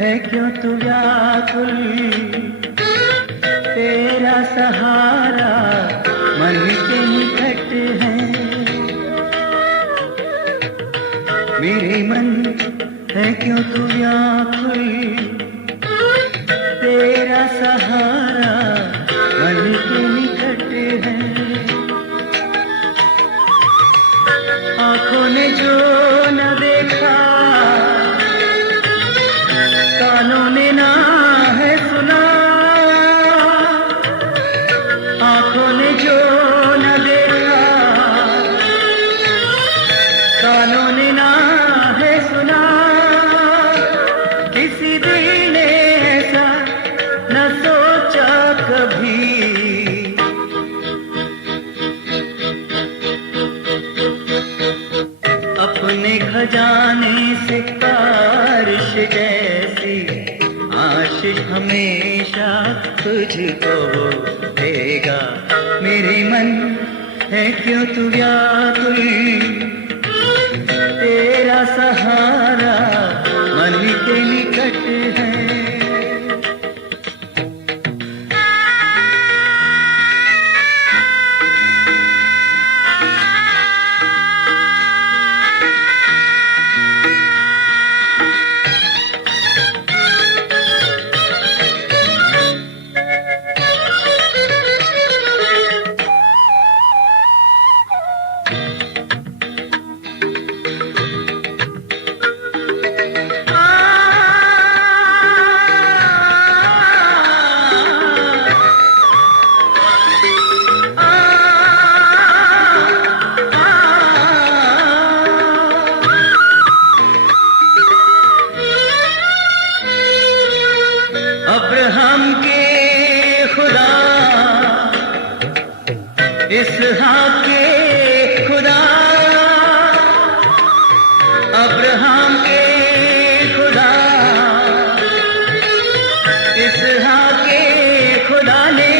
है क्यों तू व्याकुल, तेरा सहारा मन के निकट है। मेरे मन है क्यों तू व्याकुल, तेरा सहारा मन के निकट है। आँखों ने जो न देखा, कानों ने ना है सुना, आँखों ने जो न देखा, कानों ने ना है सुना, किसी दिल ने ऐसा न सोचा कभी। अपने खजाने से बारिश जैसी आशीष हमेशा तुझको देगा। मेरे मन है क्यों तू व्याकुल, तेरा सहारा मन के निकट है। अब्राहम के खुदा, इसहाक के खुदा, अब्राहम के खुदा, इसहाक के खुदा ने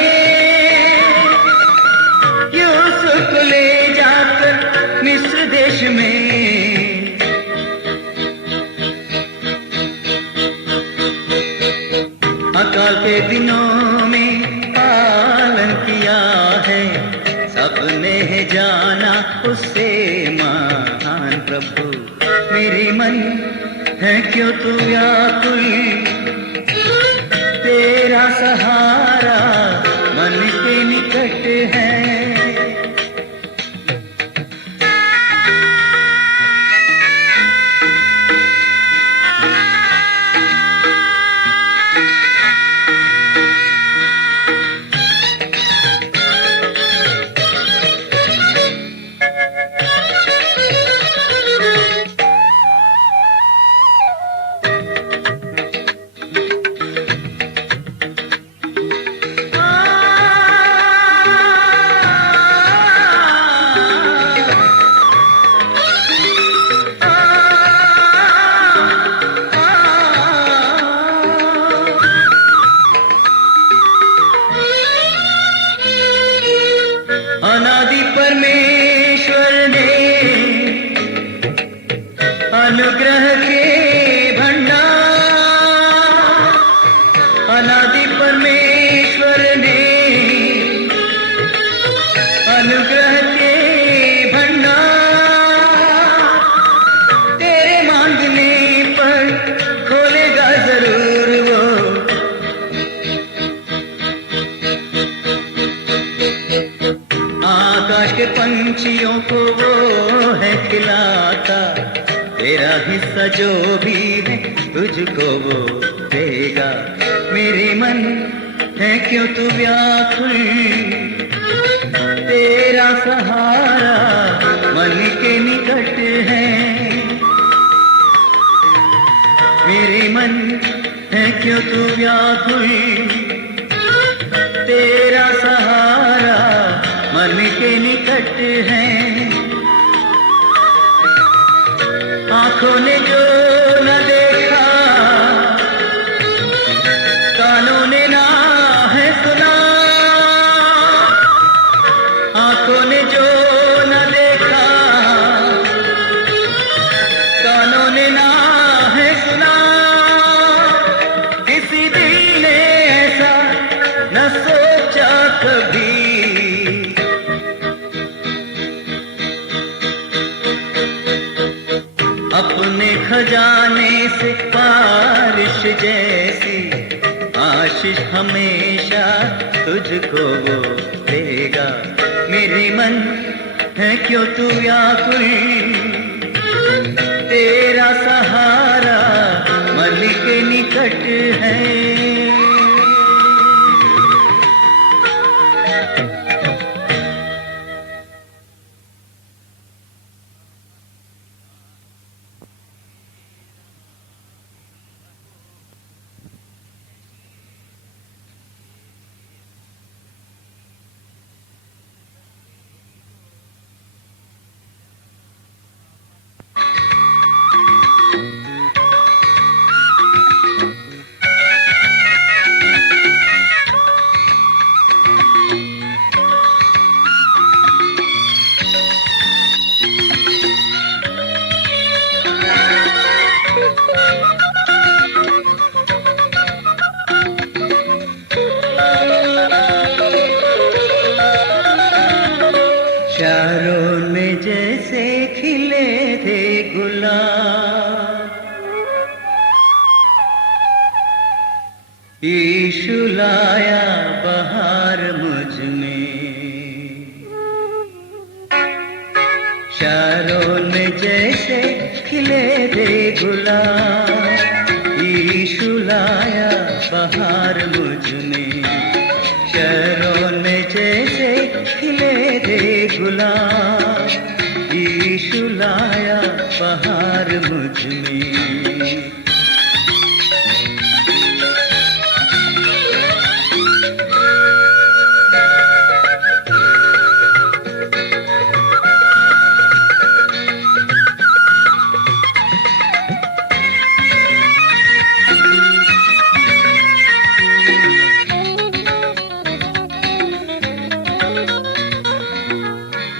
यूसुफ को ले जाकर मिस्र देश में अकाल के दिनों में पालन किया है। सबने है जाना उससे महान प्रभु। मेरे मन है क्यों तू व्याकुल, तेरा सहारा मन के निकट है। अनादि परमेश्वर ने अनुग्रह के भंडार, अनादि परमेश्वर ने अनुग्रह के भंडार, तेरे मांगने पर खोलेगा जरूर वो। आकाश के पंछियों को वो है खिलाता, तेरा हिस्सा जो भी है तुझको वो देगा। मेरे मन है क्यों तू व्याकुल, तेरा सहारा मन के निकट है। मेरे मन है क्यों तू व्याकुल, तेरा सहारा मन के निकट है। आँखों ने जो न देखा, कानों ने ना है सुना, आँखों ने जो न देखा, कानों ने ना है सुना, बारिश जैसी आशीष हमेशा तुझको वो देगा। मेरे मन है क्यों तू व्याकुल, तेरा सहारा मन के निकट है। चारों में जैसे खिले थे गुलाब, यीशु लाया बहार मुझ में। चारों में जैसे खिले थे गुलाब, यीशु लाया बहार मुझ में। चारों में जैसे खिले थे गुलाब, यीशु लाया बहार मुझ में।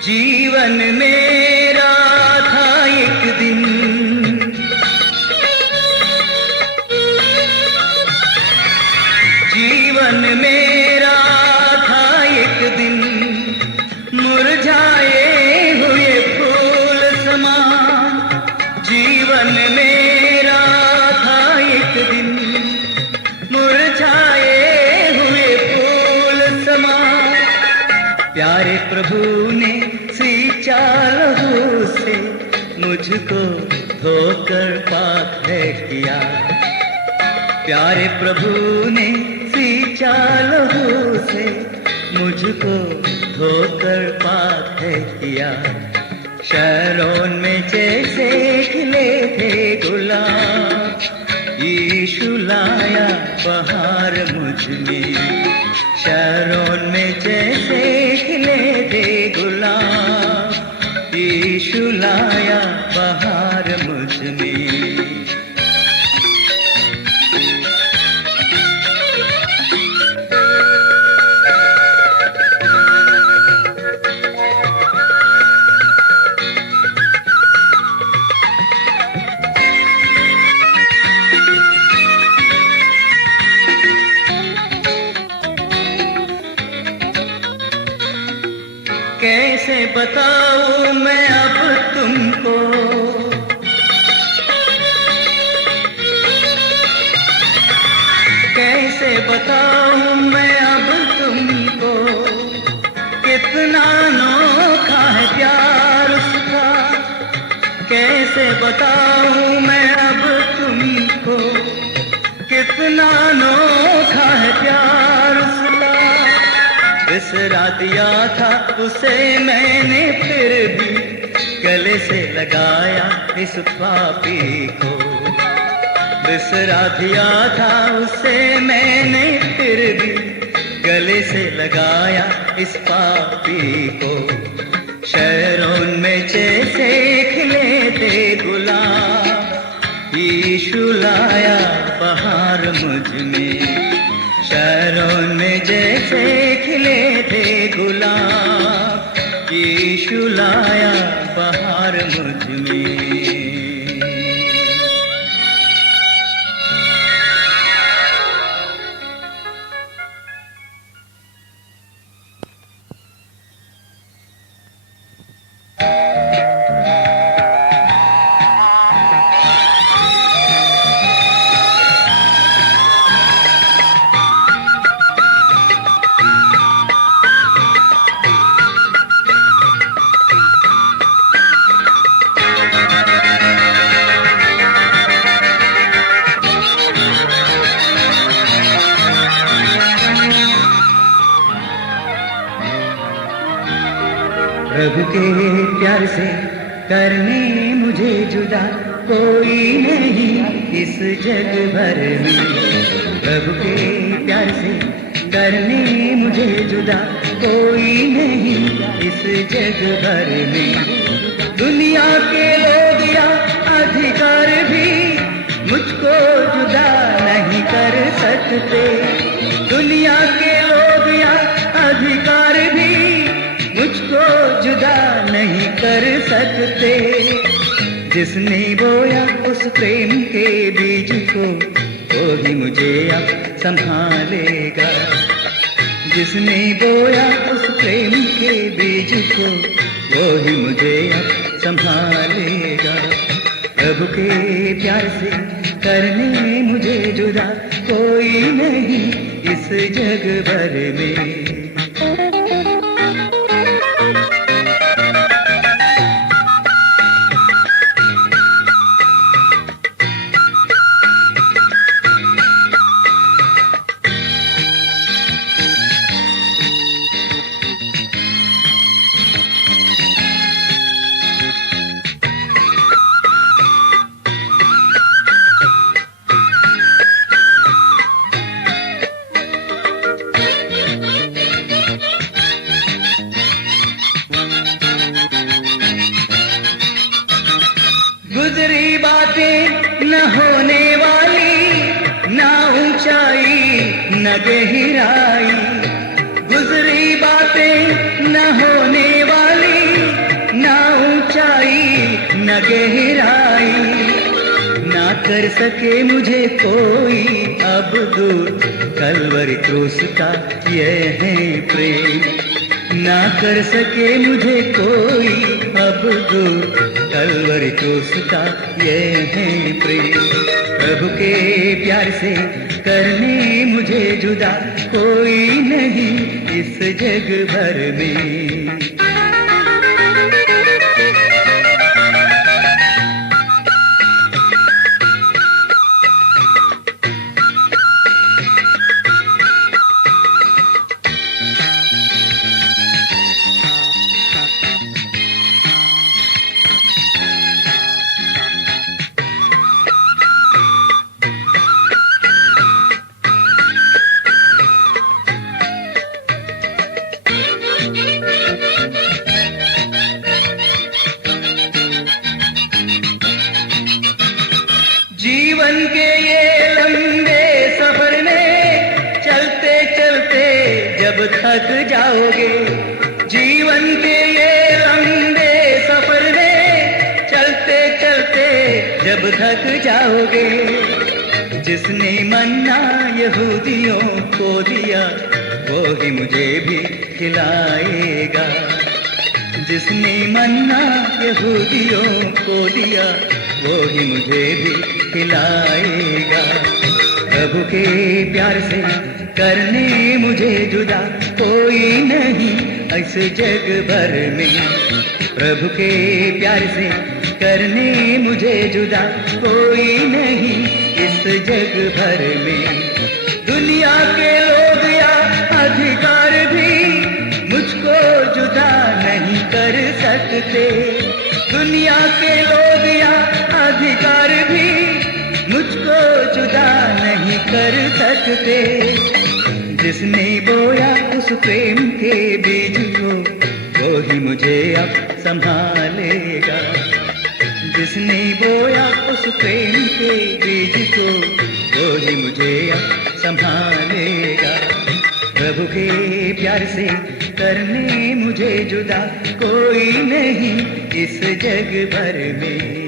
जीवन मेरा था एक दिन, जीवन मेरा था एक दिन, मुरझाए हुए फूल समान। जीवन मेरा था एक दिन, मुरझाए हुए फूल समान। प्यारे प्रभु ने सींचा लहू से मुझको धोकर पाक है किया। प्यारे प्रभु ने सींचा लहू से मुझको धोकर पाक है किया। शरोन में जैसे खिले थे गुलाब, यीशु लाया बहार मुझ में। शरोन में जैसे खिले थे गुलाब, यीशु लाया बहार मुझ में। कैसे बताऊं मैं अब तुमको, कैसे बताऊं मैं अब तुमको, कितना अनोखा है प्यार उसका। कैसे बताऊं मैं अब तुमको, कितना अनोखा है प्यार उसका। बिसरा दिया था उसे मैंने फिर भी गले से लगाया इस पापी को। बिसरा दिया था उसे मैंने फिर भी गले से लगाया इस पापी को। शहरों में जैसे खिले थे गुलाब, यीशु लाया बहार मुझ में। शहरों में जैसे खिले थे गुलाब, यीशु लाया बहार मुझ में। प्रभु के प्यार से करने मुझे जुदा कोई नहीं इस जग भर में। प्रभु के प्यार से करने मुझे जुदा कोई नहीं इस जग भर में। दुनिया के लोग या अधिकार भी मुझको जुदा नहीं कर सकते। दुनिया के लोग या अधिकार भी मुझको जुदा नहीं कर सकते। जिसने बोया उस प्रेम के बीज को वो ही मुझे अब संभालेगा। जिसने बोया उस प्रेम के बीज को वो ही मुझे अब संभालेगा। प्रभु के प्यार से करने मुझे जुदा कोई नहीं इस जग भर में। गुजरी बातें न होने वाली, ना ऊंचाई न गहराई। गुजरी बातें न होने वाली, ना ऊंचाई न गहराई। ना कर सके मुझे कोई अब दूर कलवरी क्रूस का यह है प्रेम। ना कर सके मुझे कोई अब दूर कलवरी क्रूस का ये है प्रेम। प्रभु के प्यार से करने मुझे जुदा कोई नहीं इस जग भर में। जीवन के ये लंबे सफर में चलते चलते जब थक जाओगे। जीवन के ये लंबे सफर में चलते चलते जब थक जाओगे। जिसने मन्ना यहूदियों को दिया वो ही मुझे भी खिलाएगा। जिसने मन्ना यहूदियों को दिया वो ही मुझे भी खिलाएगा। प्रभु के प्यार से करने मुझे जुदा कोई नहीं इस जग भर में। प्रभु के प्यार से करने मुझे जुदा कोई नहीं इस जग भर में। दुनिया के लोग या अधिकार भी मुझको जुदा नहीं कर सकते। दुनिया के लोग या अधिकार भी मुझको जुदा नहीं कर सकते। जिसने बोया उस प्रेम के बीज को वो ही मुझे अब संभालेगा। जिसने बोया उस प्रेम के बीज को वो ही मुझे अब संभालेगा। प्रभु के प्यार से करने मुझे जुदा कोई नहीं इस जग भर में।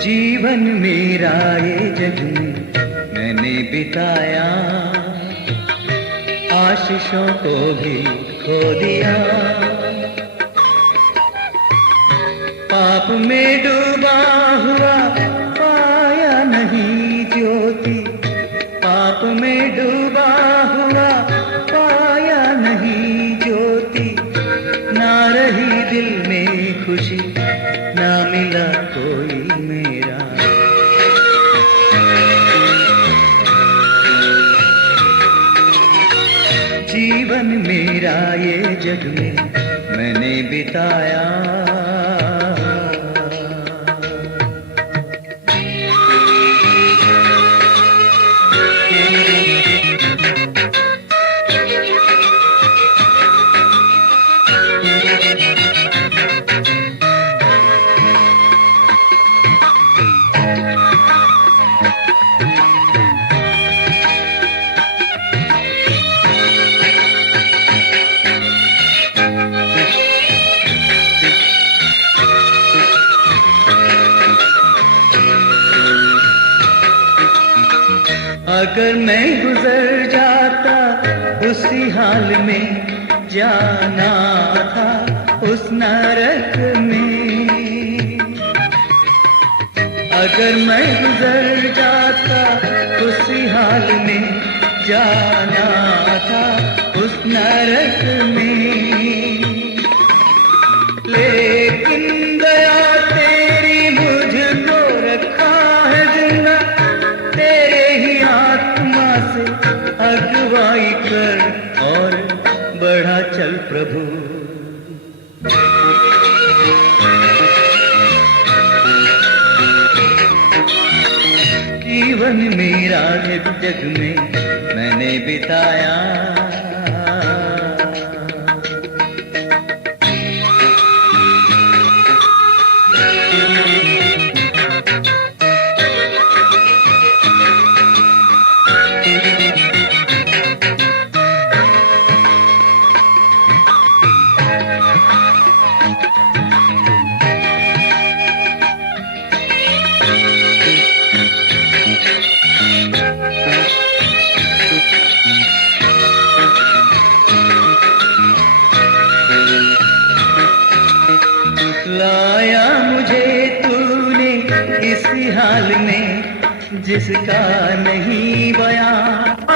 जीवन मेरा ये जग मैंने बिताया, आशीषों को भी खो दिया। पाप में डूबा हुआ पाया नहीं ज्योति, पाप में डूबा हुआ पाया नहीं ज्योति। ना रही दिल में खुशी, ना मिला कोई मेरा। जीवन मेरा ये जग में मैंने बिताया। अगर मैं गुजर जाता उसी हाल में जाना था उस नरक में। अगर मैं गुजर जाता उसी हाल में जाना था उस नरक में। लेकिन दया तेरी मुझको रखा है जिंदा, तेरे ही आत्मा से अगुवाई कर और बढ़ा चल प्रभु। जीवन मेरा जग में मैंने बिताया। लाया मुझे तूने इसी हाल में जिसका नहीं बयां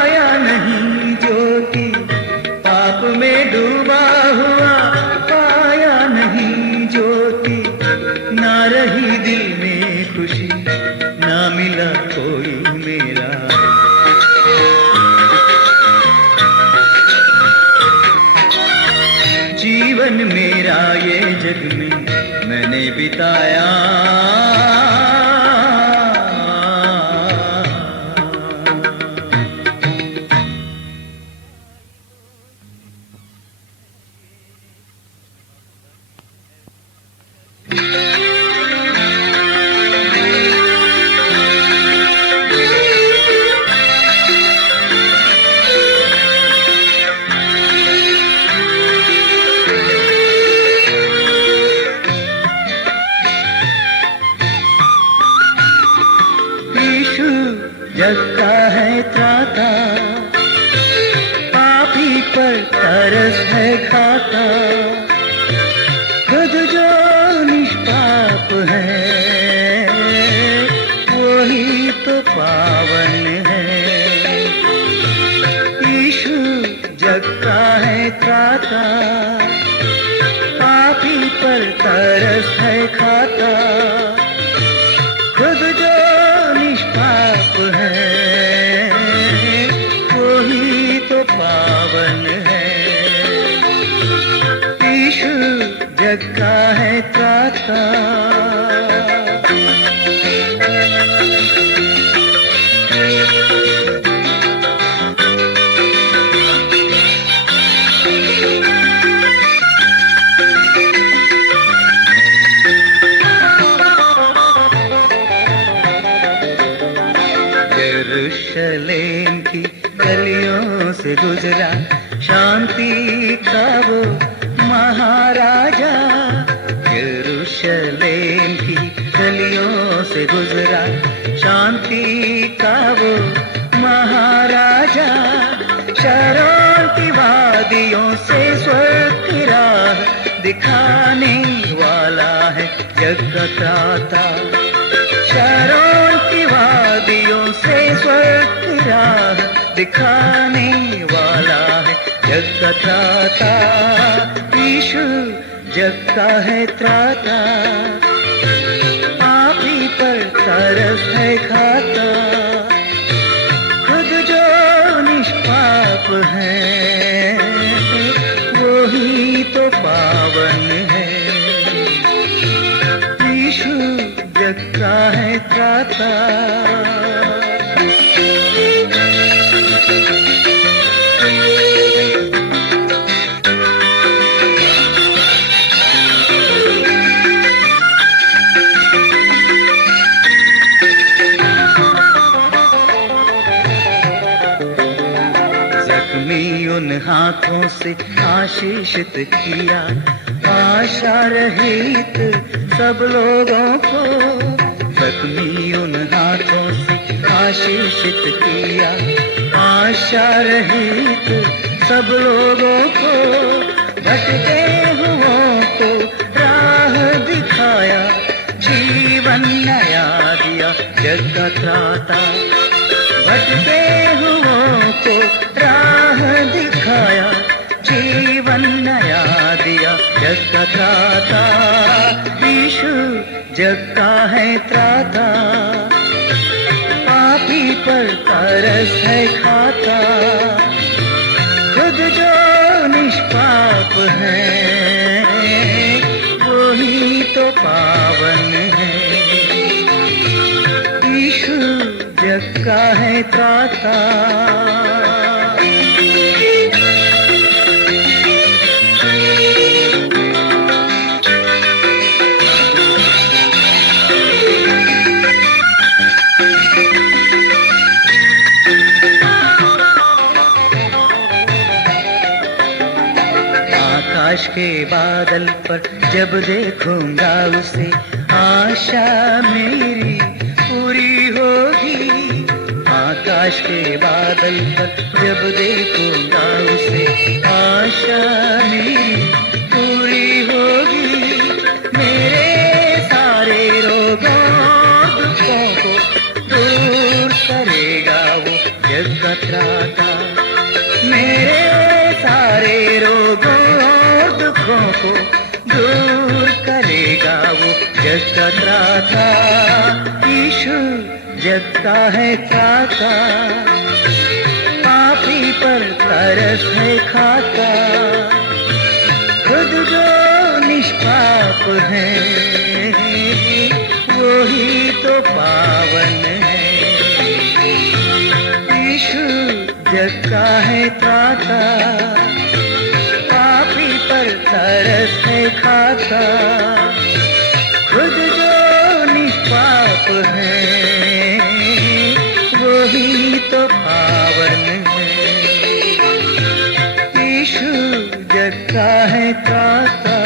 आया नहीं ज्योति। पाप में डूबा हुआ पाया नहीं ज्योति। ना रही दिल में खुशी, ना मिला कोई मेरा। जीवन मेरा ये जग में मैंने बिताया। जग का है त्राता, पापी पर तरस है खाता। खुद जो निष्पाप है वही तो पावन है। यीशु जग का है त्राता, पापी पर तरस है खाता। खुद जो निष्पाप है वही तो पावन है। यीशु जग का है त्राता। यरूशलेम की गलियों से गुजरा शांति का वो महाराजा। यरूशलेम की गलियों से गुजरा शांति का वो महाराजा। शरोन की वादियों से स्वर्ग की राह दिखाने वाला है जग का त्राता। शारोन की वादियों से स्वर्ग की राह दिखाने वाला है जग का त्राता। यीशु जग का है त्राता, आप ही पर तरस है खाता। खुद जो निष्पाप है वो ही तो पावन है। यीशु जग का है त्राता। उन हाथों से आशीषित किया, आशा रहित सब लोगों को। जख्मी उन हाथों से आशीषित किया, आशा रहित सब लोगों को। भटके हुओं को राह दिखाया, जीवन नया दिया जग का त्राता। भटके हुओं को राह दिखाया, जीवन नया दिया जग का त्राता। यीशु जग का है त्राता, आप ही पर तरस है खाता। खुद जो निष्पाप है वो ही तो पावन है। यीशु जग का है त्राता। आकाश के बादल पर जब देखूंगा उसे, आशा मेरी पूरी होगी। आकाश के बादल पर जब देखूंगा उसे, आशा मेरी पूरी होगी। मेरे सारे रोगों दुखों को दूर करेगा वो जग का त्राता। मेरे सारे रोगों दुखों को दूर करेगा वो जग का त्राता। यीशु जग का है त्राता, आप ही पर तरस है खाता। खुद जो निष्पाप है वो ही तो पावन है। यीशु जग का है त्राता, आप ही पर तरस है खाता। खुद जो निष्पाप है वो ही तो पावन है। यीशु जग का है त्राता।